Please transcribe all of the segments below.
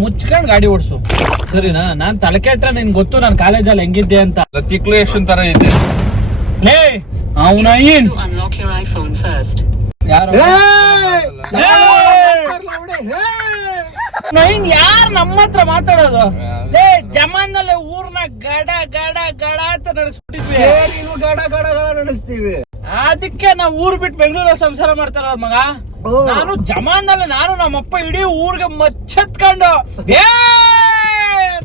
ಮುಚ್ಕೊಂಡ್ ಗಾಡಿ ಓಡಿಸು, ಸರಿನಾ? ನಾನ್ ತಲೆ ಕೆಟ್ಟ ನಿನ್ ಗೊತ್ತು ನಾನ್ ಕಾಲೇಜಲ್ಲಿ ಹೆಂಗಿದ್ದೆ ಅಂತ. ತಿಕ್ಲು ಎಷ್ಟು ತರ ಇದೆ. ಲೇ ಅವನ ಯಾರು ನೈನ್ ಯಾರು ನಮ್ಮ ಹತ್ರ ಮಾತಾಡೋದು? ಲೇ ಜಮಾನಲ್ಲಿ ಊರ್ನ ಗಡ ಗಡ ಗಡ ಅಂತ ನಡೆಸ್ಬಿಟ್ಟಿದ್ವಿ. ಗಡ ಗಡ ನಡೆಸ್ತೀವಿ. ಅದಕ್ಕೆ ನಾವು ಊರ್ ಬಿಟ್ಟು ಬೆಂಗಳೂರಲ್ಲಿ ಸಂಸಾರ ಮಾಡ್ತಾರ ಮಗ. ನಾನು ಜಮಾನಲ್ಲಿ ನಾನು ನಮ್ಮಪ್ಪ ಇಡೀ ಊರ್ಗೆ ಮಚ್ಚತ್ಕೊಂಡು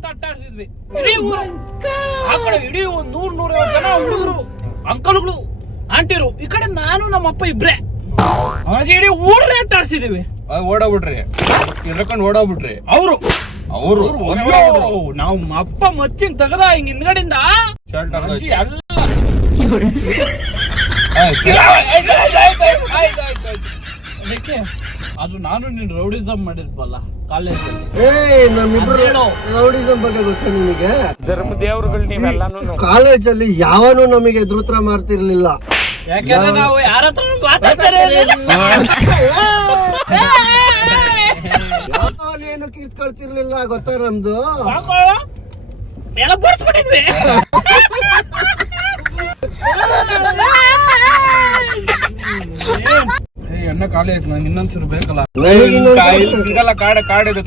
ತಟ್ಟಾಡ್ಸಿದ್ವಿ. ಇಡೀ ಊರು ಆ ಕಡೆ ಇಡೀ 100-150 ಜನ ಹುಡುಗರು, ಅಂಕಲ್ಗಳು, ಆಂಟಿರು. ಈ ಕಡೆ ನಾನು ನಮ್ಮಪ್ಪ ಇಬ್ರೆ ಅವನಿಗೆ ಇಡೀ ಊರ್ನೇ ಅಟ್ಟಾಡ್ಸಿದೀವಿ. ಓಡೋಗ್ಬಿಟ್ರಿ, ಎದ್ರಕೊಂಡು ಓಡೋಗ್ಬಿಟ್ರಿ ಅವರು. ನಾವು ಅಪ್ಪ ಮಚ್ಚಿಂಗ್ ತಗದ ಹಿಂಗ್ ಹಿಂದ್ಗಡಿಂದ ಎಲ್ಲ ಅದು ನಾನು ನೀನ್ ರೌಡಿಸಮ್ ಮಾಡಿದ್ವಲ್ಲ ಕಾಲೇಜಲ್ಲಿ. ರೌಡಿಸಮ್ ಬಗ್ಗೆ ಗೊತ್ತಾ ನಿಮಗೆ? ಧರ್ಮ ದೇವರುಗಳು ನೀವೆಲ್ಲಾನು ಕಾಲೇಜಲ್ಲಿ ಯಾವನು ನಮಗೆ ಎದುರುತ್ರ ಮಾಡ್ತಿರ್ಲಿಲ್ಲ. ಯಾಕಂದ್ರೆ ನಾವು ಯಾರ ಹತ್ರ ಮಾತಾಡ್ತಾರೆ ಏನು ಕಿರ್ಕೊಳ್ತಿರ್ಲಿಲ್ಲ ಗೊತ್ತಾ ನಮ್ದು. ಎಲ್ಲ ಬಡ್ಸ್ಬಿಟ್ಟಿದ್ವಿ. ಎಣ್ಣೆ ಖಾಲಿ ಆಯ್ತು, ನಂಗೆ ಇನ್ನೊಂದ್ಸೂರು ಬೇಕಲ್ಲ. ಕಾಡಿದು